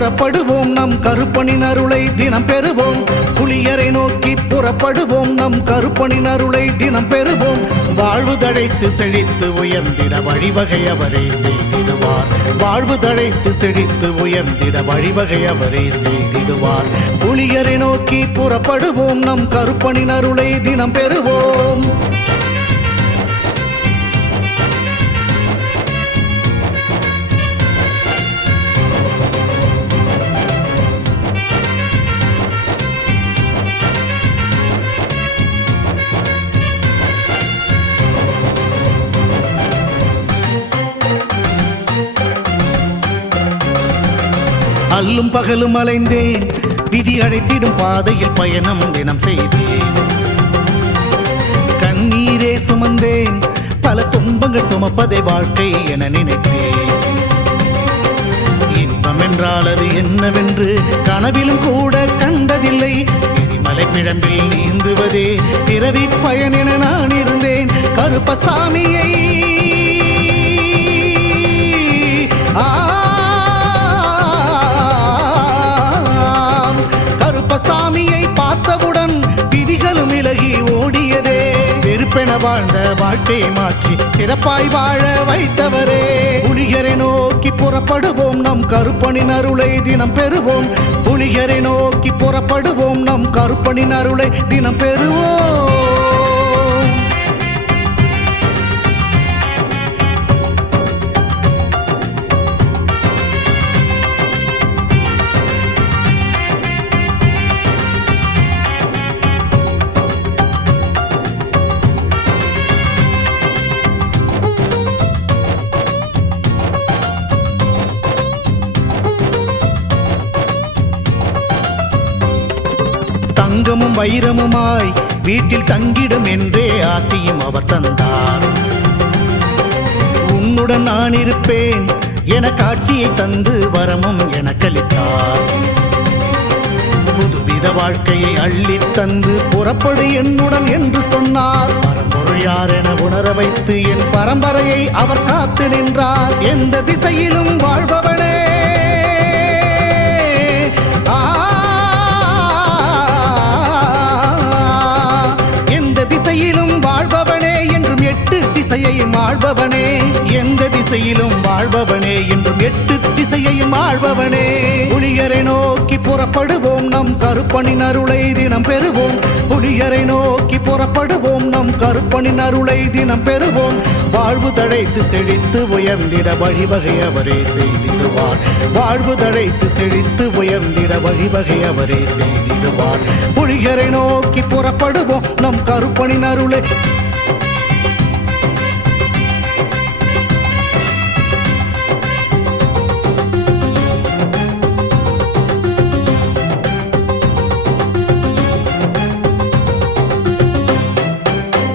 புறப்படுவோம் நம் கருப்பனின் அருளை தினம் பெறுவோம். புலியரை நோக்கி புறப்படுவோம் நம் கருப்பனின் அருளை தினம் பெறுவோம். வாழ்வு தழைத்து செழித்து உயர்ந்திட வழிவகை அவரே செய்திடுவார். வாழ்வு தழைத்து செழித்து உயர்ந்திட வழிவகை அவரே செய்திடுவார். புலியரை நோக்கி புறப்படுவோம் நம் கருப்பனின் அருளை தினம் பெறுவோம். அல்லும் பகலும் அலைந்தேன், விதி அழைத்திடும் பாதையில் பயணம் தினம் செய்தேன். கண்ணீரே சுமந்தேன், பல துன்பங்கள் சுமப்பதை வாழ்க்கை என நினைத்தேன். இன்பம் என்றால் அது என்னவென்று கனவிலும் கூட கண்டதில்லை. எரிமலை பிழம்பில் நீந்துவதே பிறவி பயன் என நான் இருந்தேன். கருப்பசாமியை கருப்பசாமியை பார்த்தவுடன் விதிகளும் விலகி ஓடியதே. வெறுப்பென வாழ்ந்த வாழ்க்கையை மாற்றி சிறப்பாய் வாழ வைத்தவரே. புலிகரை நோக்கி புறப்படுவோம் நம் கருப்பனின் அருளை தினம் பெறுவோம். புலிகரை நோக்கி புறப்படுவோம் நம் கருப்பனின் அருளை தினம் பெறுவோம். தங்கமும் வைரமுமாய் வீட்டில் தங்கிடும் என்றே ஆசையும் அவர் தந்தார். உன்னுடன் நான் இருப்பேன் என காட்சியை தந்து வரமும் எனக்களித்தார். புதுவித வாழ்க்கையை அள்ளி தந்து புறப்படு என்னுடன் என்று சொன்னார். பரம்பொருள் யார் என உணர வைத்து என் பரம்பரையை அவர் காத்து நின்றார். எந்த திசையிலும் வாழ்பவனே, வாழ்பவனே என்றும் எட்டு திசையையும் ஆள்பவனே. எந்த திசையிலும் வாழ்பவனே என்றும் எட்டு திசையையும் ஆள்பவனே. புலியரை நோக்கி புறப்படுவோம் நம் கருப்பனின் அருளை தினம் பெறுவோம். புலியரை நோக்கி புறப்படுவோம் நம் கருப்பனின் அருளை தினம் பெறுவோம். வாழ்வு தழைத்து செழித்து உயர்ந்திட வழிவகை அவரே செய்திடுவார். வாழ்வு தழைத்து செழித்து உயர்ந்திட வழிவகை அவரே செய்திடுவார். புலியரை நோக்கி புறப்படுவோம் நம் கருப்பனின் அருளை.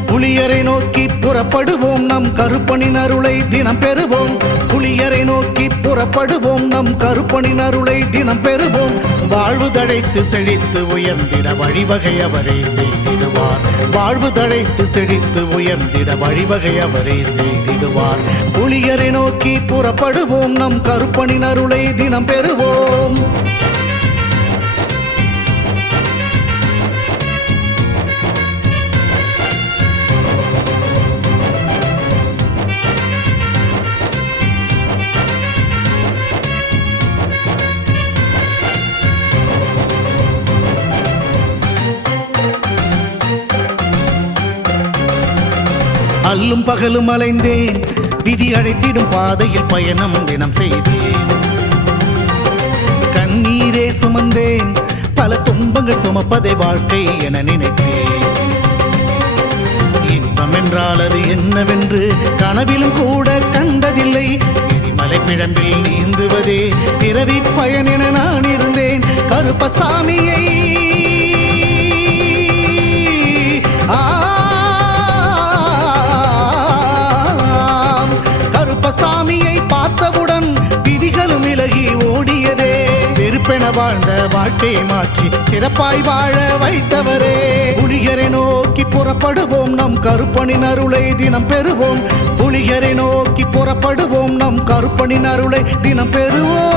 புலியரை நோக்கி புறப்படுவோம் நம் கருப்பனின் அருளை தினம் பெறுவோம். புலியரை நோக்கி புறப்படுவோம் நம் கருப்பனின் அருளை தினம் பெறுவோம். வாழ்வு தழைத்து செழித்து உயர்ந்திட வழிவகை அவரே செய்திடுவார். வாழ்வு தழைத்து செழித்து உயர்ந்திட வழிவகை அவரே செய்திடுவார். புலியரை நோக்கி புறப்படுவோம் நம் கருப்பனின் அருளை தினம் பெறுவோம். அல்லும் பகலும் அலைந்தேன், விதி அழைத்திடும் பாதையில் பயணம் தினம் செய்தேன். கண்ணீரே சுமந்தேன், பல துன்பங்கள் சுமப்பதை வாழ்க்கை என நினைத்தேன். இன்பம் என்றால் அது என்னவென்று கனவிலும் கூட கண்டதில்லை. எரிமலை பிழம்பில் நீந்துவதே பிறவி பயன் என நான் இருந்தேன். கருப்பசாமியை கருப்பசாமியை பார்த்தவுடன் விதிகளும் விலகி ஓடியதே. வெறுப்பென வாழ்ந்த வாழ்க்கையை மாற்றி சிறப்பாய் வாழ வைத்தவரே. புலிகரை நோக்கி புறப்படுவோம் நம் கருப்பனின் அருளை தினம் பெறுவோம். புலிகரை நோக்கி புறப்படுவோம் நம் கருப்பனின் அருளை தினம் பெறுவோம்.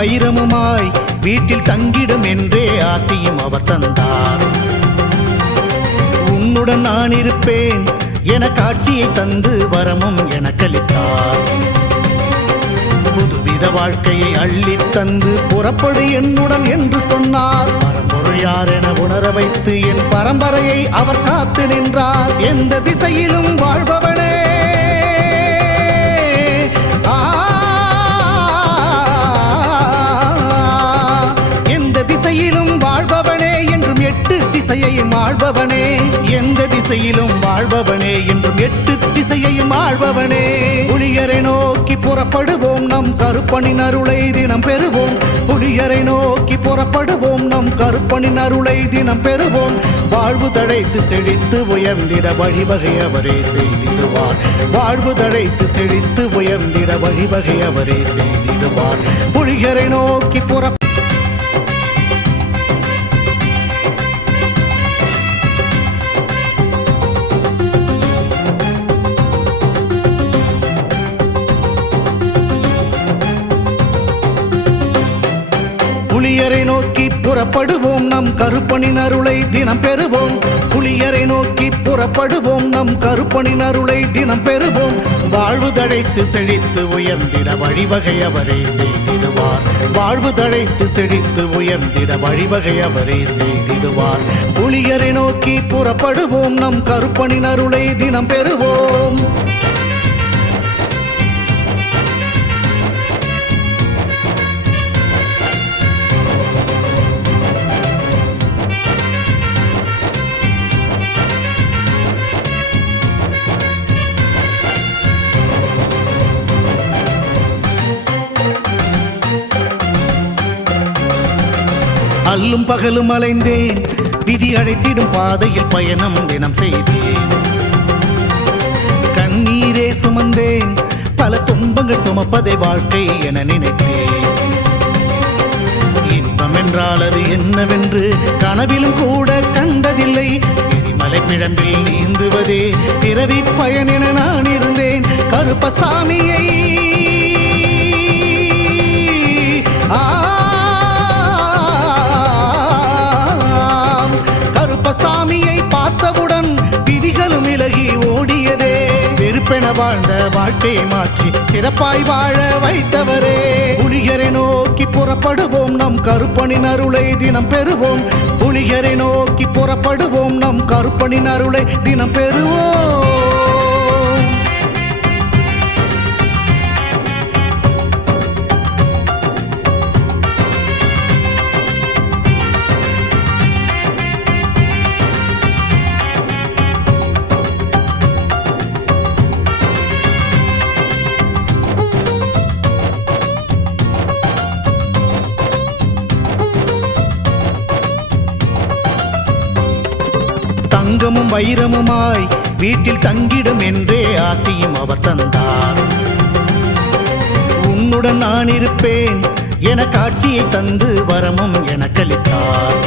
வைரமுமாய் வீட்டில் தங்கிடும் என்றே ஆசியும் அவர் தந்தார். உன்னுடன் நான் இருப்பேன் என காட்சியை தந்து வரமும் எனக்களித்தார். புதுவித வாழ்க்கையை அள்ளித் தந்து புறப்படு என்னுடன் என்று சொன்னார். பரம்பொருள் யார் என உணர வைத்து என் பரம்பரையை அவர் காத்து நின்றார். எந்த திசையிலும் வாழ்பவனே, எந்த திசையிலும் வாழ்பவனே என்றும் எட்டு திசையையும் ஆள்பவனே. எந்த திசையிலும் வாழ்பவனே என்றும் எட்டு திசையையும் ஆள்பவனே. புலியரை நோக்கி புறப்படுவோம், நம் கருப்பனின் அருளை தினம் பெறுவோம். புலியரை நோக்கி புறப்படுவோம், நம் கருப்பனின் அருளை தினம் பெறுவோம். வாழ்வு தழைத்து செழித்து உயர்ந்திட வழிவகை அவரே செய்திடுவார். வாழ்வு தழைத்து செழித்து உயர்ந்திட வழிவகை அவரே செய்திடுவார். புலியரை நோக்கி புலியரை நோக்கி புறப்படுவோம், நம் கருப்பனின் அருளை தினம் பெறுவோம். புலியரை நோக்கி புறப்படுவோம், நம் கருப்பனின் அருளை தினம் பெறுவோம். வாழ்வு தழைத்து செழித்து உயர்ந்திட வழிவகை அவரே செய்திடுவார். வாழ்வு தழைத்து செழித்து உயர்ந்திட வழிவகை அவரே செய்திடுவார். புலியரை நோக்கி புறப்படுவோம், நம் கருப்பனின் அருளை தினம் பெறுவோம். அல்லும் பகலும் அலைந்தேன், விதி அழைத்திடும் பாதையில் பயணம் தினம் செய்தேன். கண்ணீரே சுமந்தேன், பல துன்பங்கள் சுமப்பதை வாழ்க்கை என நினைத்தேன். இன்பம் என்றால் அது என்னவென்று கனவிலும் கூட கண்டதில்லை. எரிமலை பிழம்பில் நீந்துவதே பிறவி பயன் என நான் இருந்தேன். கருப்பசாமியை கருப்பசாமியை பார்த்தவுடன் விதிகளும் விலகி ஓடியதே. வெறுப்பென வாழ்ந்த வாழ்க்கையை மாற்றி சிறப்பாய் வாழ வைத்தவரே. புலியரை நோக்கி புறப்படுவோம், நம் கருப்பனின் அருளை தினம் பெறுவோம். புலியரை நோக்கி புறப்படுவோம், நம் கருப்பனின் அருளை தினம் பெறுவோம். தங்கமும் வைரமுமாய் வீட்டில் தங்கிடும் என்றே ஆசியும் அவர் தந்தார். உன்னுடன் நான் இருப்பேன் என காட்சியை தந்து வரமும் எனக்களித்தார்.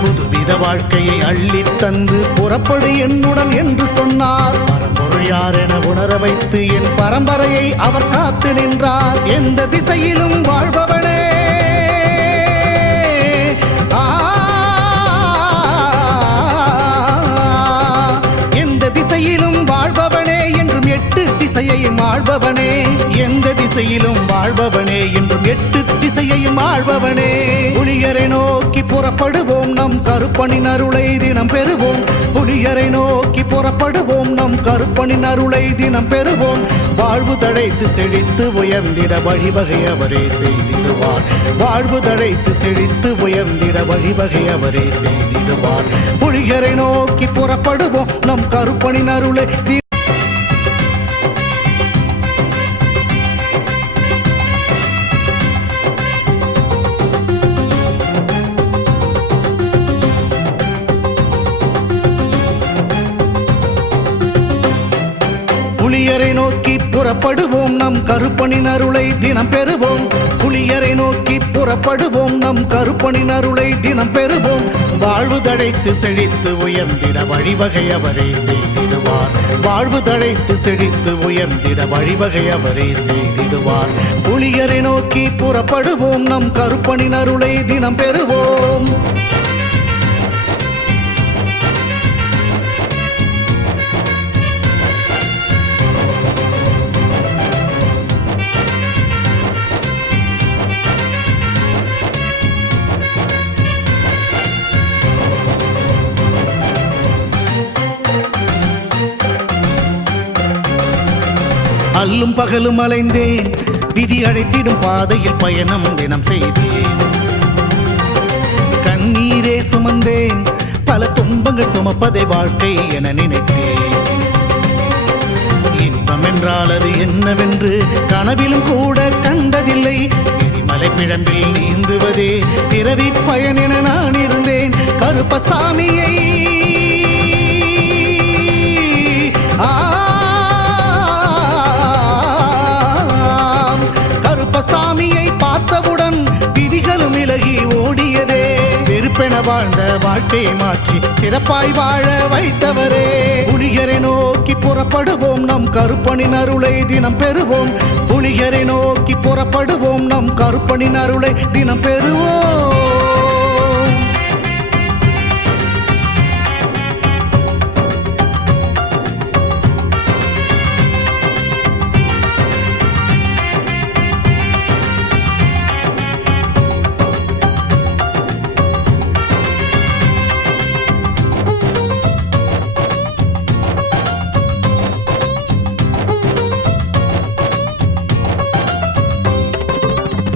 புதுவித வாழ்க்கையை அள்ளித் தந்து புறப்படு என்னுடன் என்று சொன்னார். பரம்பொருள் யார் என உணர வைத்து என் பரம்பரையை அவர் காத்து நின்றார். எந்த திசையிலும் வாழ்பவனே, வாழ்பவனே என்றும் எட்டு திசையையும் ஆள்பவனே. எந்த திசையிலும் வாழ்பவனே என்றும் எட்டு திசையையும் ஆள்பவனே. புலியரை நோக்கி புறப்படுவோம், நம் கருப்பனின் அருளை தினம் பெறுவோம். புலியரை நோக்கி புறப்படுவோம், நம் கருப்பனின் அருளை தினம் பெறுவோம். வாழ்வு தழைத்து செழித்து உயர்ந்திட வழிவகை அவரே செய்திடுவார். வாழ்வு தழைத்து செழித்து உயர்ந்திட வழிவகை அவரே செய்திடுவார். புலியரை நோக்கி புறப்படுவோம், நம் கருப்பனின் அருளை புலியரை நோக்கி புறப்படுவோம், நம் கருப்பனின் அருளை தினம் பெறுவோம். புலியரை நோக்கி புறப்படுவோம், நம் கருப்பனின் அருளை தினம் பெறுவோம். வாழ்வு தழைத்து செழித்து உயர்ந்திட வழிவகை அவரே செய்திடுவார். செய்திடுவார். வாழ்வு தழைத்து செழித்து உயர்ந்திட வழிவகை அவரே செய்திடுவார். புலியரை நோக்கி புறப்படுவோம், நம் கருப்பனின் அருளை தினம் பெறுவோம். அல்லும் பகலும் அலைந்தேன், விதி அழைத்திடும் பாதையில் பயணம் தினம் செய்தேன். கண்ணீரே சுமந்தேன், பல துன்பங்கள் சுமப்பதை வாழ்க்கை என நினைத்தேன். இன்பம் என்றால் அது என்னவென்று கனவிலும் கூட கண்டதில்லை. எரிமலை பிழம்பில் நீந்துவதே பிறவி பயன் என நான் இருந்தேன். கருப்பசாமியை கருப்பசாமியை பார்த்தவுடன் விதிகளும் விலகி ஓடியதே. வெறுப்பென வாழ்ந்த வாழ்க்கையை மாற்றி சிறப்பாய் வாழ வைத்தவரே. புலியரை நோக்கி புறப்படுவோம், நம் கருப்பனின் அருளை தினம் பெறுவோம். புலியரை நோக்கி புறப்படுவோம், நம் கருப்பனின் அருளை தினம் பெறுவோம்.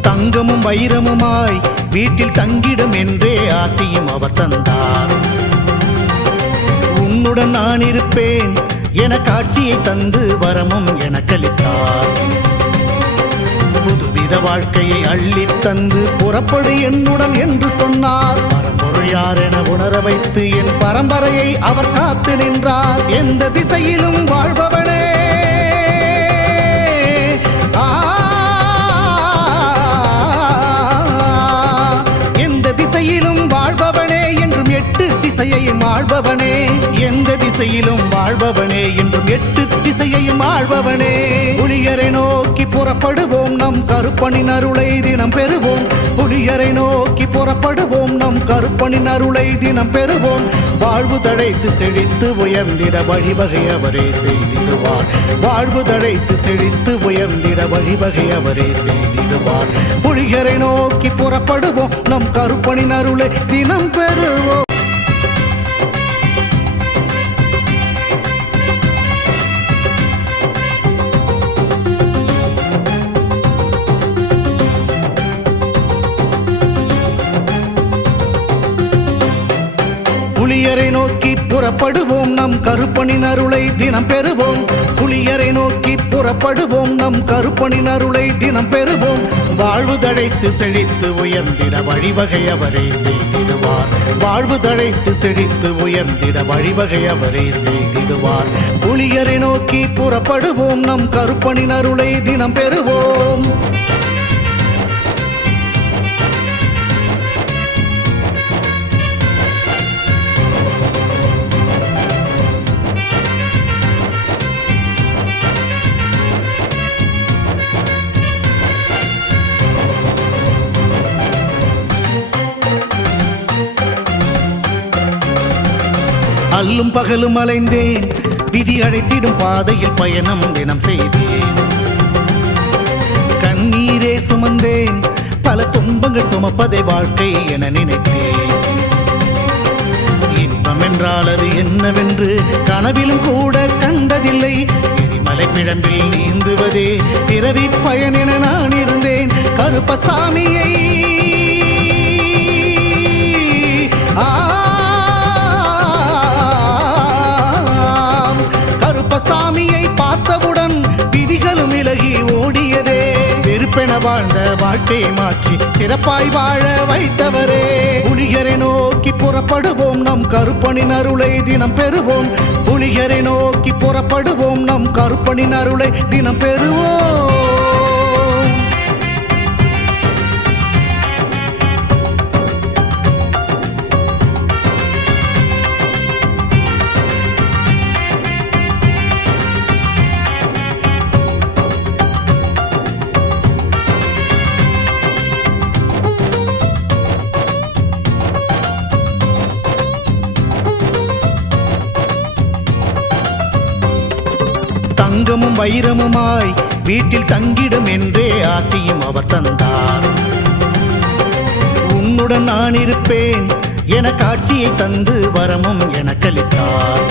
தங்கமும் வைரமுமாய் வீட்டில் தங்கிடும் என்றே ஆசையும் அவர் தந்தார். உன்னுடன் நான் இருப்பேன் என காட்சியை தந்து வரமும் எனக்களித்தார். புதுவித வாழ்க்கையை அள்ளி தந்து புறப்படு என்னுடன் என்று சொன்னார். பரம்பொருள் யார் என உணர வைத்து என் பரம்பரையை அவர் காத்து நின்றார். எந்த திசையிலும் வாழ்பவனே, வாழ்பவனே என்றும் எட்டு திசையையும் ஆள்பவனே. எந்த திசையிலும் வாழ்பவனே என்றும் எட்டு திசையையும் ஆள்பவனே. புலியரை நோக்கி புறப்படுவோம், நம் கருப்பனின் அருளை தினம் பெறுவோம். புலியரை நோக்கி புறப்படுவோம், நம் கருப்பனின் அருளை தினம் பெறுவோம். வாழ்வு தழைத்து செழித்து உயர்ந்திட வழிவகை அவரே செய்திடுவார். வாழ்வு தழைத்து செழித்து உயர்ந்திட வழிவகை அவரே செய்திடுவார். புலியரை நோக்கி புறப்படுவோம், நம் கருப்பனின் அருளை தினம் பெறுவோம். புலியரை நோக்கி புறப்படுவோம், நம் கருப்பனின் அருளை தினம் பெறுவோம். புலியரை நோக்கி புறப்படுவோம், நம் கருப்பனின் அருளை தினம் பெறுவோம். வாழ்வு தழைத்து செழித்து உயர்ந்திட வழிவகை அவரே செய்திடுவார். வாழ்வு தழைத்து செழித்து உயர்ந்திட வழிவகை அவரே செய்திடுவார். புலியரை நோக்கி புறப்படுவோம், நம் கருப்பனின் அருளை தினம் பெறுவோம். அல்லும் பகலும் அலைந்தேன், விதி அழைத்திடும் பாதையில் பயணம் தினம் செய்தேன். கண்ணீரே சுமந்தேன், பல துன்பங்கள் சுமப்பதை வாழ்க்கை என நினைத்தேன். இன்பம் என்றால் அது என்னவென்று கனவிலும் கூட கண்டதில்லை. எரிமலை பிழம்பில் நீந்துவதே பிறவி பயன் என நான் இருந்தேன். கருப்பசாமியை கருப்பசாமியை பார்த்தவுடன் விதிகளும் விலகி ஓடியதே. வெறுப்பென வாழ்ந்த வாழ்க்கையை மாற்றி சிறப்பாய் வாழ வைத்தவரே. புலியரை நோக்கி புறப்படுவோம், நம் கருப்பனின் அருளை தினம் பெறுவோம். புலியரை நோக்கி புறப்படுவோம், நம் கருப்பனின் அருளை தினம் பெறுவோம். தங்கமும் வைரமுமாய் வீட்டில் தங்கிடும் என்றே ஆசியும் அவர் தந்தார். உன்னுடன் நான் இருப்பேன் என காட்சியை தந்து வரமும் எனக்களித்தார்.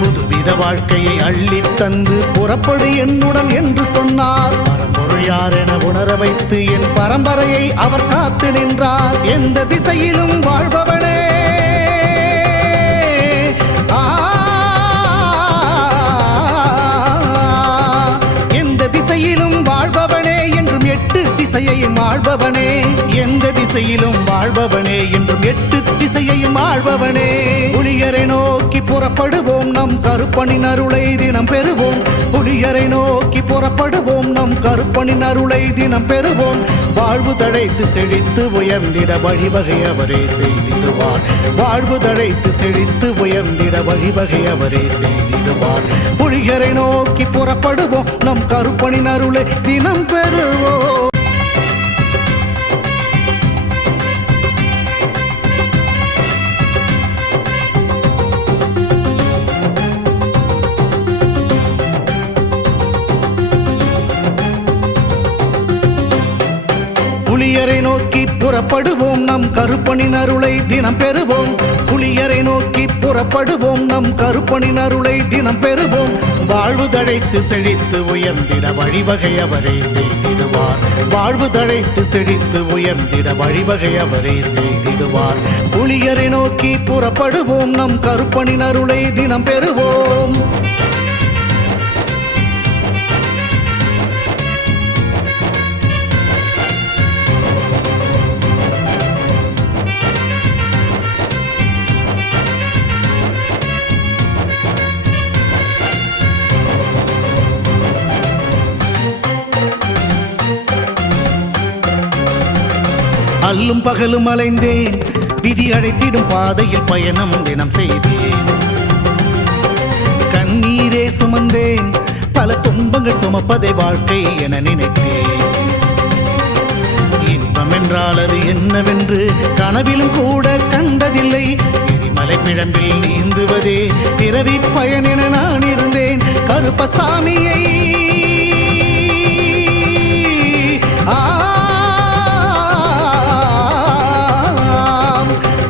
புதுவித வாழ்க்கையை அள்ளித் தந்து புறப்படு என்னுடன் என்று சொன்னார். பரம்பொருள் யார் என உணர வைத்து என் பரம்பரையை அவர் காத்து நின்றார். எந்த திசையிலும் வாழ்பவனே, எந்த திசையிலும் வாழ்பவனே என்றும் எட்டு திசையையும் ஆள்பவனே. எந்த திசையிலும் வாழ்பவனே என்றும் எட்டு திசையையும் ஆள்பவனே. புலியரை நோக்கி புறப்படுவோம், நம் கருப்பனின் அருளை தினம் பெறுவோம். புலியரை நோக்கி புறப்படுவோம், நம் கருப்பனின் அருளை தினம் பெறுவோம். வாழ்வு தழைத்து செழித்து உயர்ந்திட வழிவகை அவரே செய்திடுவார். வாழ்வு தழைத்து செழித்து உயர்ந்திட வழிவகை அவரே செய்திடுவார். புலியரை நோக்கி புறப்படுவோம், நம் கருப்பனின் அருளை தினம் பெறுவோம். புலியரை நோக்கி புறப்படுவோம், நம் கருப்பனின் அருளை தினம் பெறுவோம். புலியரை நோக்கி புறப்படுவோம், நம் கருப்பனின் அருளை தினம் பெறுவோம். வாழ்வு தழைத்து செழித்து உயர்ந்திட வழிவகை அவரே செய்திடுவார். வாழ்வு தழைத்து செழித்து உயர்ந்திட வழிவகை அவரே செய்திடுவார். புலியரை நோக்கி புறப்படுவோம், நம் கருப்பனின் அருளை தினம் பெறுவோம். அல்லும் பகலும் அலைந்தேன், விதி அழைத்திடும் பாதையில் பயணம் தினம் செய்தேன். கண்ணீரே சுமந்தேன், பல துன்பங்கள் சுமப்பதை வாழ்க்கை என நினைத்தேன். இன்பம் என்றால் அது என்னவென்று கனவிலும் கூட கண்டதில்லை. எரிமலை பிழம்பில் நீந்துவதே பிறவி பயன் என நான் இருந்தேன். கருப்பசாமியை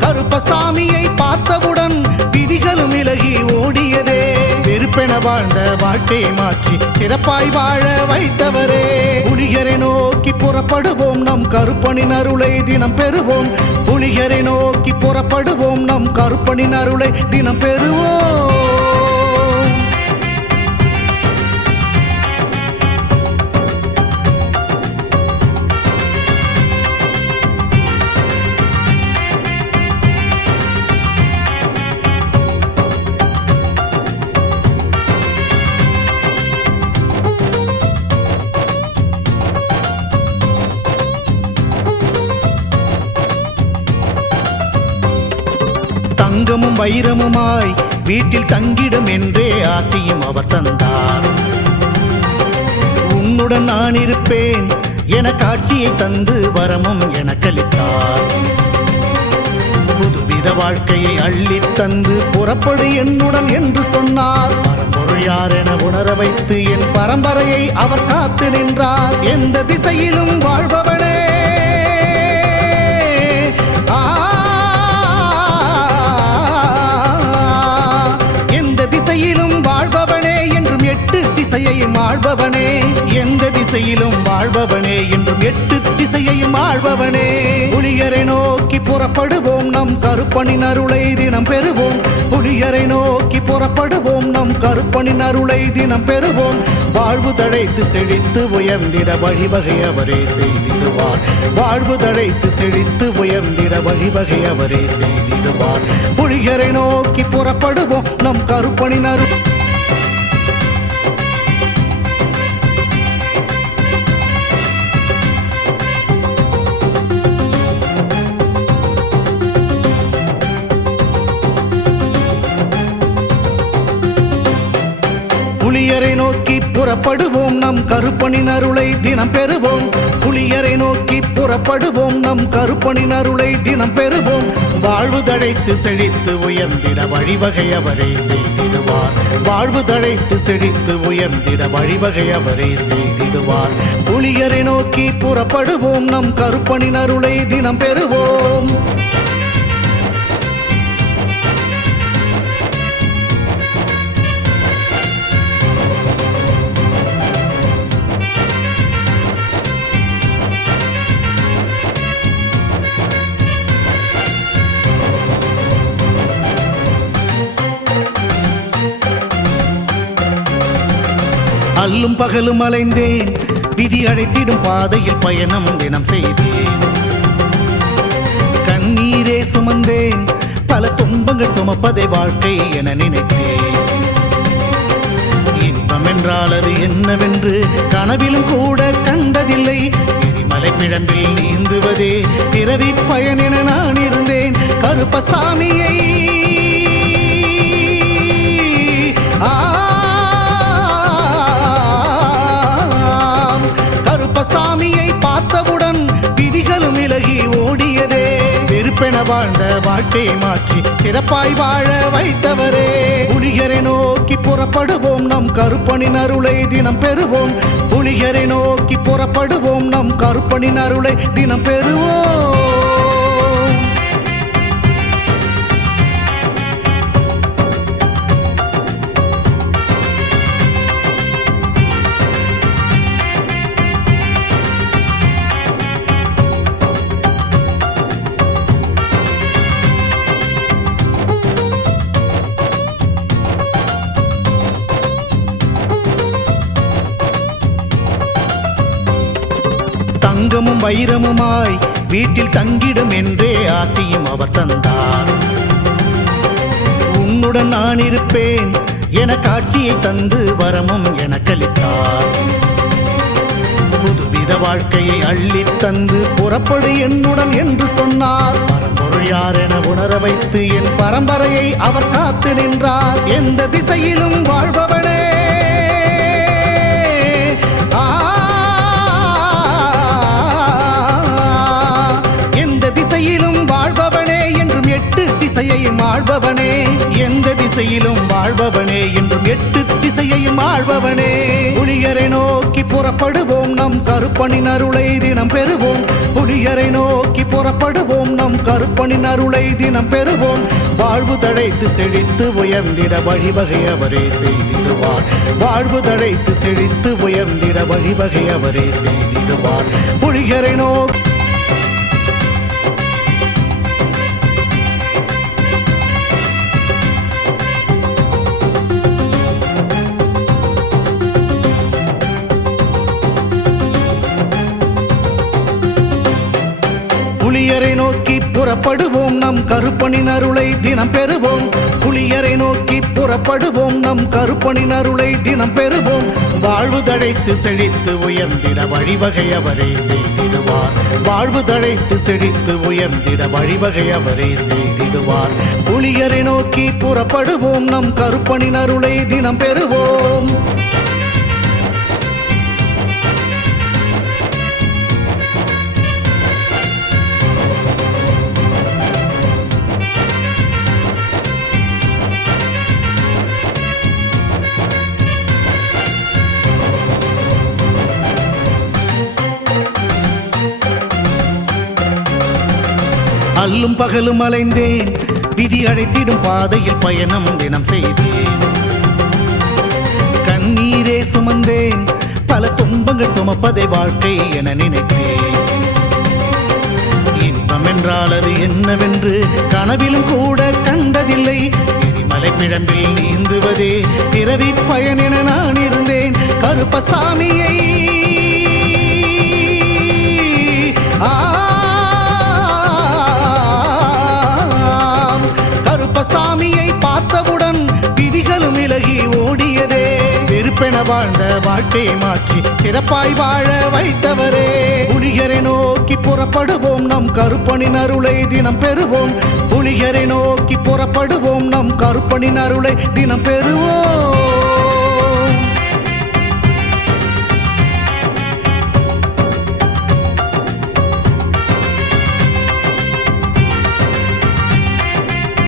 கருப்பசாமியை பார்த்தவுடன் விதிகளும் விலகி ஓடியதே. வெறுப்பென வாழ்ந்த வாழ்க்கையை மாற்றி சிறப்பாய் வாழ வைத்தவரே. புலியரை நோக்கி புறப்படுவோம், நம் கருப்பனின் அருளை தினம் பெறுவோம். புலியரை நோக்கி புறப்படுவோம், நம் கருப்பனின் அருளை தினம் பெறுவோம். தங்கமும் வைரமுமாய் வீட்டில் தங்கிடும் என்றே ஆசியும் அவர் தந்தார். உன்னுடன் நான் இருப்பேன் என காட்சியை தந்து வரமும் எனக்களித்தார். புதுவித வாழ்க்கையை அள்ளித் தந்து புறப்படு என்னுடன் என்று சொன்னார். பரம்பொருள் யார் என உணர வைத்து என் பரம்பரையை அவர் காத்து நின்றார். எந்த திசையிலும் வாழ்பவனே, எட்டு திசையையும் ஆள்பவனே. எந்த திசையிலும் வாழ்பவனே என்றும் எட்டு திசையையும் ஆள்பவனே. புலியரை நோக்கி புறப்படுவோம், நம் கருப்பனின் அருளை தினம் பெறுவோம். புலியரை நோக்கி புறப்படுவோம், நம் கருப்பனின் அருளை தினம் பெறுவோம். வாழ்வு தழைத்து செழித்து உயர்ந்திட வழிவகை அவரே செய்திடுவார். வாழ்வு தழைத்து செழித்து உயர்ந்திட வழிவகை அவரே செய்திடுவார். புலியரை நோக்கி புறப்படுவோம், நம் கருப்பனின் அருள் புலியரை நோக்கி புறப்படுவோம், நம் கருப்பனின் அருளை தினம் பெறுவோம். புலியரை நோக்கி புறப்படுவோம், நம் கருப்பனின் அருளை தினம் பெறுவோம். வாழ்வு தழைத்து செழித்து உயர்ந்திட வழிவகை அவரே செய்திடுவார். வாழ்வு தழைத்து செழித்து உயர்ந்திட வழிவகை அவரே செய்திடுவார். புலியரை நோக்கி புறப்படுவோம், நம் கருப்பனின் அருளை தினம் பெறுவோம். அல்லும் பகலும் அலைந்தேன், விதி அழைத்திடும் பாதையில் பயணம் தினம் செய்தேன். கண்ணீரே சுமந்தேன், பல துன்பங்கள் சுமப்பதை வாழ்க்கை என நினைத்தேன். இன்பம் என்றால் அது என்னவென்று கனவிலும் கூட கண்டதில்லை. எரிமலை பிழம்பில் நீந்துவதே பிறவி பயன் என நான் இருந்தேன். கருப்பசாமியை கருப்பசாமியை பார்த்தவுடன் விதிகளும் விலகி ஓடியதே. வெறுப்பென வாழ்ந்த வாழ்க்கையை மாற்றி சிறப்பாய் வாழ வைத்தவரே. புலியரை நோக்கி புறப்படுவோம், நம் கருப்பனின் அருளை தினம் பெறுவோம். புலியரை நோக்கி புறப்படுவோம், நம் கருப்பனின் அருளை தினம் பெறுவோம். தங்கமும் வைரமுமாய் வீட்டில் தங்கிடும் என்றே ஆசையும் அவர் தந்தார். உன்னுடன் நான் இருப்பேன் என காட்சியை தந்து வரமும் எனக்களித்தார். புதுவித வாழ்க்கையை அள்ளித் தந்து புறப்படு என்னுடன் என்று சொன்னார். பரம்பொருள் யார் என உணர வைத்து என் பரம்பரையை அவர் காத்து நின்றார். எந்த திசையிலும் வாழ்பவனே, வாழ்பவனே என்றும் எட்டு திசையையும் ஆள்பவனே. எந்த திசையிலும் வாழ்பவனே என்றும் எட்டு திசையையும் ஆள்பவனே. புலியரை நோக்கி புறப்படுவோம், நம் கருப்பனின் அருளை தினம் பெறுவோம். புலியரை நோக்கி புறப்படுவோம், நம் கருப்பனின் அருளை தினம் பெறுவோம். வாழ்வு தழைத்து செழித்து உயர்ந்திட வழிவகை அவரே செய்திடுவார். வாழ்வு தழைத்து செழித்து உயர்ந்திட வழிவகை அவரே செய்திடுவார். புலியரை நோக்கி புலியரை நோக்கி புறப்படுவோம், நம் கருப்பனின் அருளை தினம் பெறுவோம். புலியரை நோக்கி புறப்படுவோம், நம் கருப்பனின் அருளை தினம் பெறுவோம். வாழ்வு தழைத்து செழித்து உயர்ந்திட வழிவகை அவரே செய்திடுவார். வாழ்வு தழைத்து செழித்து உயர்ந்திட வழிவகை அவரே செய்திடுவார். புலியரை நோக்கி புறப்படுவோம், நம் கருப்பனின் அருளை தினம் பெறுவோம். அல்லும் பகலும் அலைந்தேன், விதி அழைத்திடும் பாதையில் பயணம் தினம் செய்தேன். கண்ணீரே சுமந்தேன், பல துன்பங்கள் சுமப்பதை வாழ்க்கை என நினைத்தேன். இன்பம் என்றால் அது என்னவென்று கனவிலும் கூட கண்டதில்லை. எரிமலை பிழம்பில் நீந்துவதே பிறவி பயன் என நான் இருந்தேன். கருப்பசாமியை கருப்பசாமியை பார்த்தவுடன் விதிகளும் விலகி ஓடியதே. வெறுப்பென வாழ்ந்த வாழ்க்கையை மாற்றி சிறப்பாய் வாழ வைத்தவரே. புலியரை நோக்கி புறப்படுவோம், நம் கருப்பனின் அருளை தினம் பெறுவோம். புலியரை நோக்கி புறப்படுவோம், நம் கருப்பனின் அருளை தினம் பெறுவோம்.